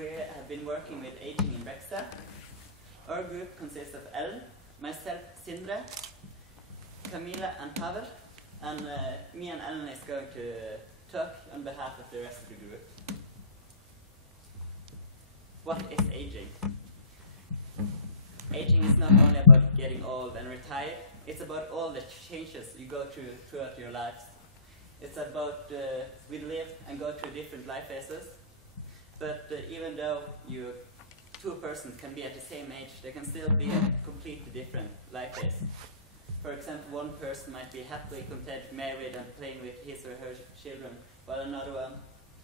we have been working with aging in Brekstad. Our group consists of Ellen, myself, Sindre, Camilla and Pavel, and me and Ellen is going to talk on behalf of the rest of the group. What is aging? Aging is not only about getting old and retired, it's about all the changes you go through throughout your lives. It's about we live and go through different life phases, but even though two persons can be at the same age, they can still be a completely different life phase. For example, one person might be happily content, married and playing with his or her children, while another one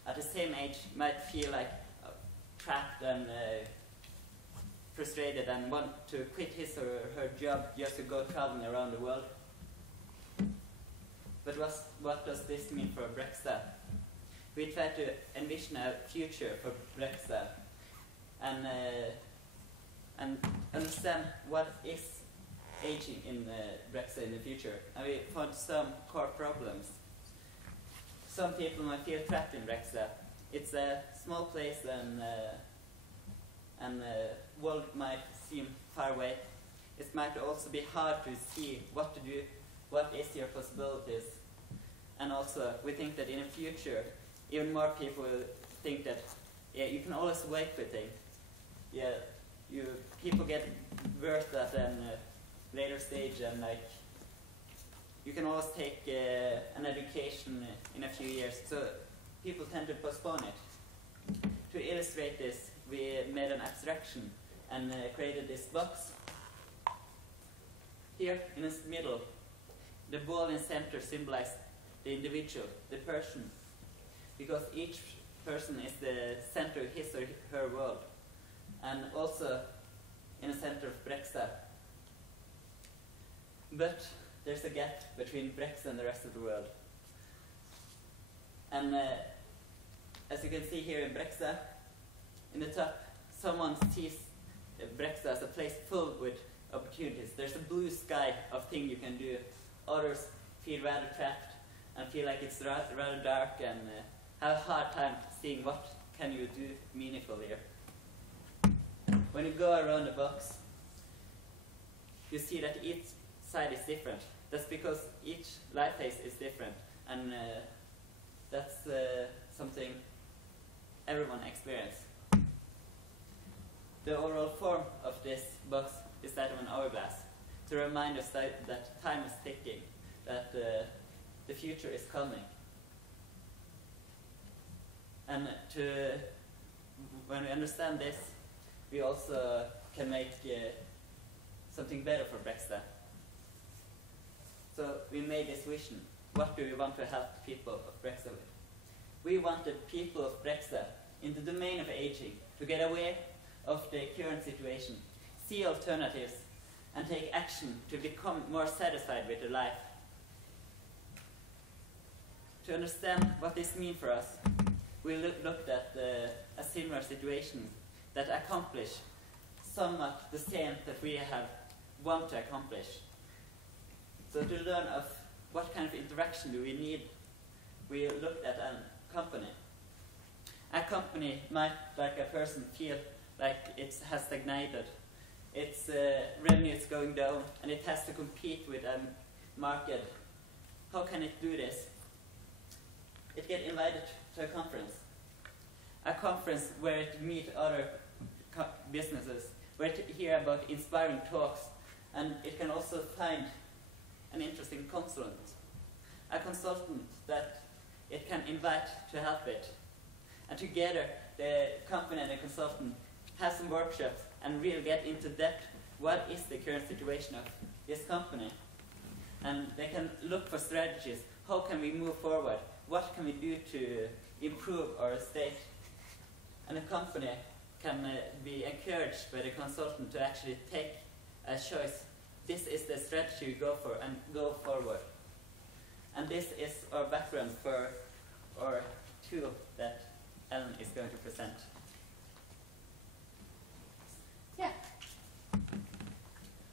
at the same age might feel like trapped and frustrated and want to quit his or her job just to go traveling around the world. But what does this mean for Brekstad? We try to envision a future for Brekstad and understand what is aging in Brekstad in the future. And we found some core problems. Some people might feel trapped in Brekstad. It's a small place and the world might seem far away. It might also be hard to see what to do, what is your possibilities. And also, we think that in the future, even more people will think that, yeah, you can always wait for things. Yeah, people get worse at a later stage, and like, you can always take an education in a few years. So people tend to postpone it. To illustrate this, we made an abstraction and created this box. Here in the middle, the ball in the center symbolizes the individual, the person, because each person is the center of his or her world, and also in the center of Brekstad. But there's a gap between Brekstad and the rest of the world. And as you can see here in Brekstad, in the top, someone sees Brekstad as a place full with opportunities. There's a blue sky of things you can do. Others feel rather trapped and feel like it's rather dark and have a hard time seeing what can you do meaningful here. When you go around the box, you see that each side is different. That's because each life phase is different, and that's something everyone experiences. The overall form of this box is that of an hourglass, to remind us that time is ticking, that the future is coming. And when we understand this, we also can make something better for Brekstad. So we made this vision. What do we want to help the people of Brekstad with? We want the people of Brekstad in the domain of aging to get away of the current situation, see alternatives, and take action to become more satisfied with their life. To understand what this means for us, we looked at a similar situation that accomplish somewhat the same that we have want to accomplish. So to learn of what kind of interaction do we need, we looked at a company. A company might, like a person, feel like it has stagnated. Its revenue is going down, and it has to compete with a market. How can it do this? It gets invited to a conference where it meets other businesses, where it hear about inspiring talks, and it can also find an interesting consultant, a consultant that it can invite to help it. And together, the company and the consultant have some workshops and really get into depth what is the current situation of this company. And they can look for strategies. How can we move forward? What can we do to improve our state? And the company can be encouraged by the consultant to actually take a choice. This is the strategy we go for, and go forward. And this is our background for our tool that Ellen is going to present. Yeah.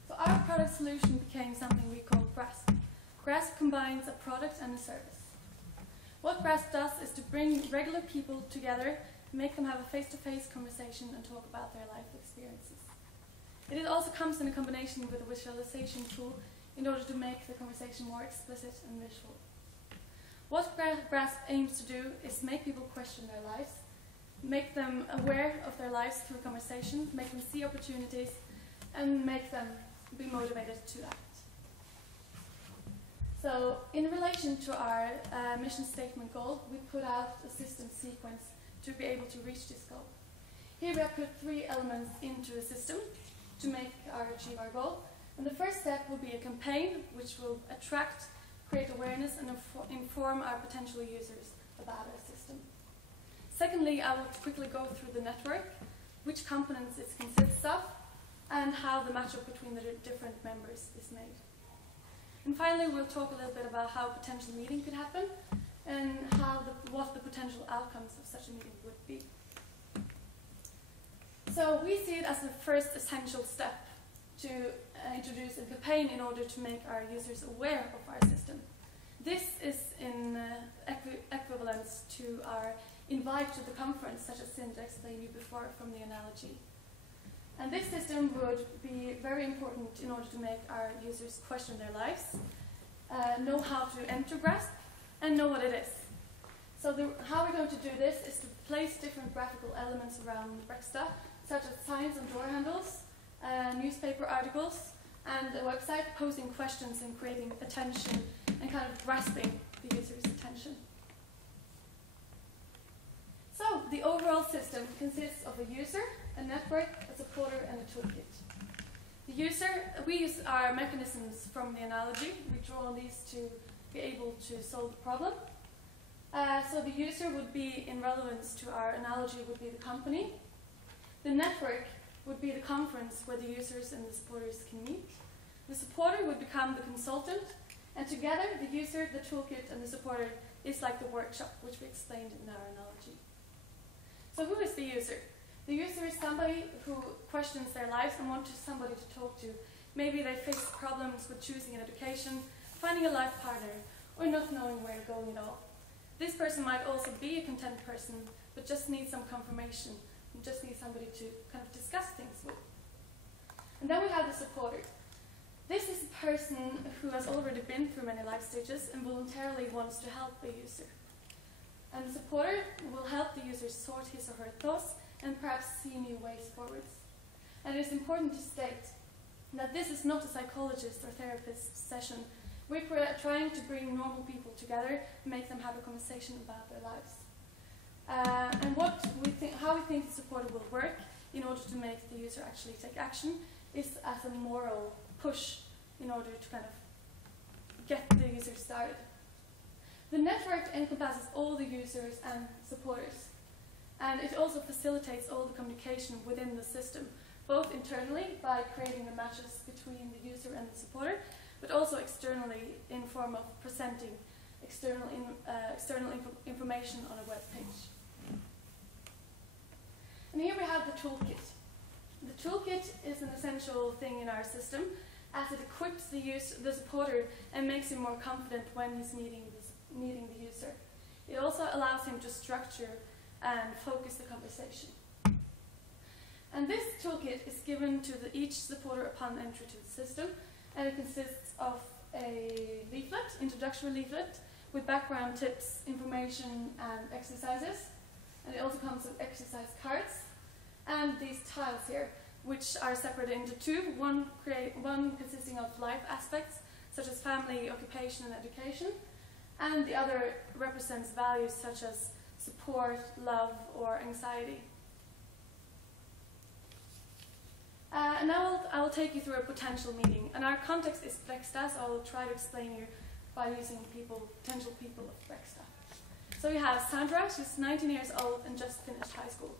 So our product solution became something we call GRASP. GRASP combines a product and a service. What GRASP does is to bring regular people together make them have a face-to-face conversation and talk about their life experiences. It also comes in a combination with a visualization tool in order to make the conversation more explicit and visual. What GRASP aims to do is make people question their lives, make them aware of their lives through conversation, make them see opportunities, and make them be motivated to act. So, in relation to our mission statement goal, we put out a system sequence to be able to reach this goal. Here we have put 3 elements into a system to achieve our goal. And the first step will be a campaign which will attract, create awareness, and inform our potential users about our system. Secondly, I will quickly go through the network, which components it consists of, and how the matchup between the different members is made. And finally, we'll talk a little bit about how a potential meeting could happen and what the potential outcomes of such a meeting would be. So we see it as the first essential step to introduce a campaign in order to make our users aware of our system. This is in equivalence to our invite to the conference, such as Sindre explained you before from the analogy. And this system would be very important in order to make our users question their lives, know how to enter GRASP, and know what it is. So how we're going to do this is to place different graphical elements around Brekstad, such as signs and door handles, newspaper articles, and a website posing questions and creating attention and kind of grasping the user's attention. So the overall system consists of a user, a network, a supporter, and a toolkit. The user, we use our mechanisms from the analogy. We draw on these to be able to solve the problem. So the user would be, in relevance to our analogy, would be the company. The network would be the conference where the users and the supporters can meet. The supporter would become the consultant, and together the user, the toolkit, and the supporter is like the workshop, which we explained in our analogy. So who is the user? The user is somebody who questions their lives and wants somebody to talk to. Maybe they face problems with choosing an education, finding a life partner, or not knowing where they're going at all. This person might also be a content person, but just needs some confirmation, and just needs somebody to kind of discuss things with. And then we have the supporter. This is a person who has already been through many life stages and voluntarily wants to help the user. And the supporter will help the user sort his or her thoughts and perhaps see new ways forwards. And it is important to state that this is not a psychologist or therapist session. We're trying to bring normal people together and make them have a conversation about their lives. And how we think the supporter will work in order to make the user actually take action is as a moral push in order to kind of get the user started. The network encompasses all the users and supporters, and it also facilitates all the communication within the system, both internally by creating the matches between the user and the supporter, but also externally in form of presenting external information on a web page. And here we have the toolkit. The toolkit is an essential thing in our system, as it equips the supporter and makes him more confident when he's meeting the user. It also allows him to structure and focus the conversation. And this toolkit is given to each supporter upon entry to the system, and it consists of a leaflet, introductory leaflet, with background tips, information, and exercises. And it also comes with exercise cards, and these tiles here, which are separated into two, one consisting of life aspects, such as family, occupation, and education, and the other represents values such as support, love, or anxiety. And now I will take you through a potential meeting, and our context is Brekstad, so I will try to explain you by using potential people of Brekstad. So we have Sandra. She's 19 years old and just finished high school.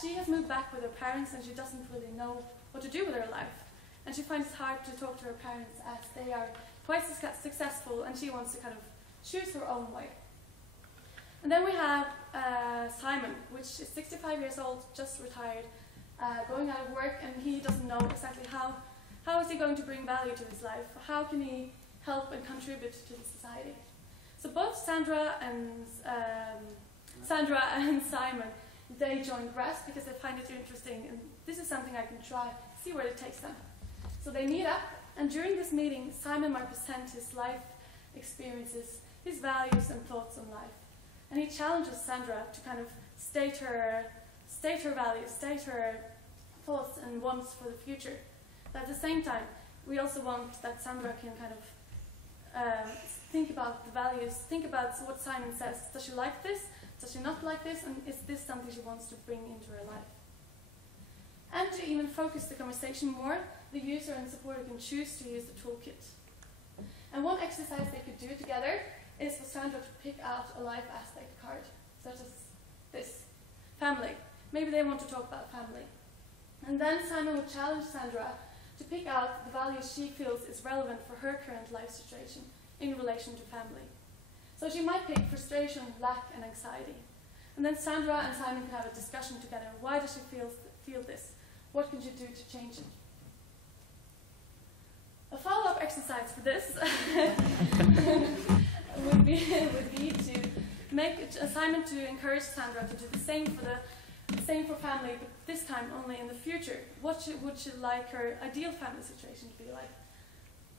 She has moved back with her parents, and she doesn't really know what to do with her life. And she finds it hard to talk to her parents as they are quite successful, and she wants to kind of choose her own way. And then we have Simon, which is 65 years old, just retired, going out of work, and he doesn't know exactly how is he going to bring value to his life. How can he help and contribute to the society? So both Simon Sandra and Simon, they joined GRASP because they find it interesting, and this is something I can try, see where it takes them. So they meet up, and during this meeting, Simon might present his life experiences, his values and thoughts on life. And he challenges Sandra to kind of state her values, state her thoughts and wants for the future. But at the same time, we also want that Sandra can kind of think about the values, think about what Simon says. Does she like this? Does she not like this? And is this something she wants to bring into her life? And to even focus the conversation more, the user and supporter can choose to use the toolkit. And one exercise they could do together is for Sandra to pick out a life aspect card, such as this, family. Maybe they want to talk about family. And then Simon would challenge Sandra to pick out the values she feels is relevant for her current life situation in relation to family. So she might pick frustration, lack, and anxiety. And then Sandra and Simon can have a discussion together. Why does she feel this? What can she do to change it? A follow-up exercise for this would be to make an assignment to encourage Sandra to do the same for family, but this time only in the future. What would she like her ideal family situation to be like?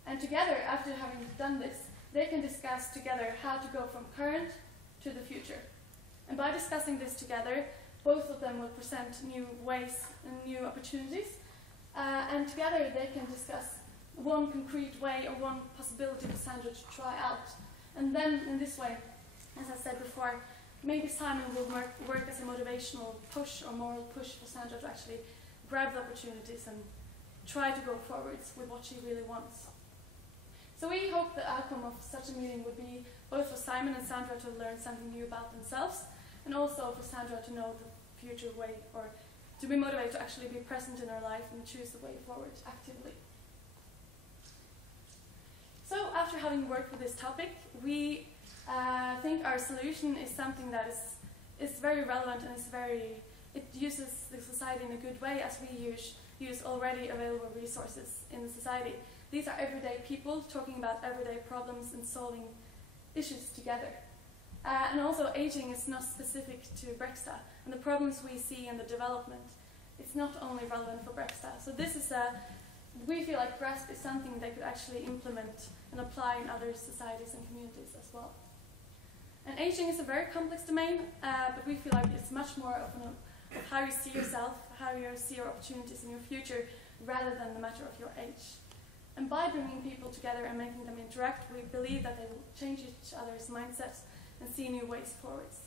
And together, after having done this, they can discuss together how to go from current to the future. And by discussing this together, both of them will present new ways and new opportunities. And together they can discuss one concrete way or one possibility for Sandra to try out. And then in this way, as I said before, maybe Simon will work as a motivational push or moral push for Sandra to actually grab the opportunities and try to go forwards with what she really wants. So we hope the outcome of such a meeting would be both for Simon and Sandra to learn something new about themselves, and also for Sandra to know the future way, or to be motivated to actually be present in her life and choose the way forward actively. So after having worked with this topic, we think our solution is something that is very relevant and it uses the society in a good way, as we use already available resources in the society. These are everyday people talking about everyday problems and solving issues together. And also, aging is not specific to Brekstad, and the problems we see in the development, it's not only relevant for Brekstad. So this is we feel like GRASP is something they could actually implement and apply in other societies and communities as well. And aging is a very complex domain, but we feel like it's much more of how you see yourself, how you see your opportunities in your future, rather than the matter of your age. And by bringing people together and making them interact, we believe that they will change each other's mindsets and see new ways forwards.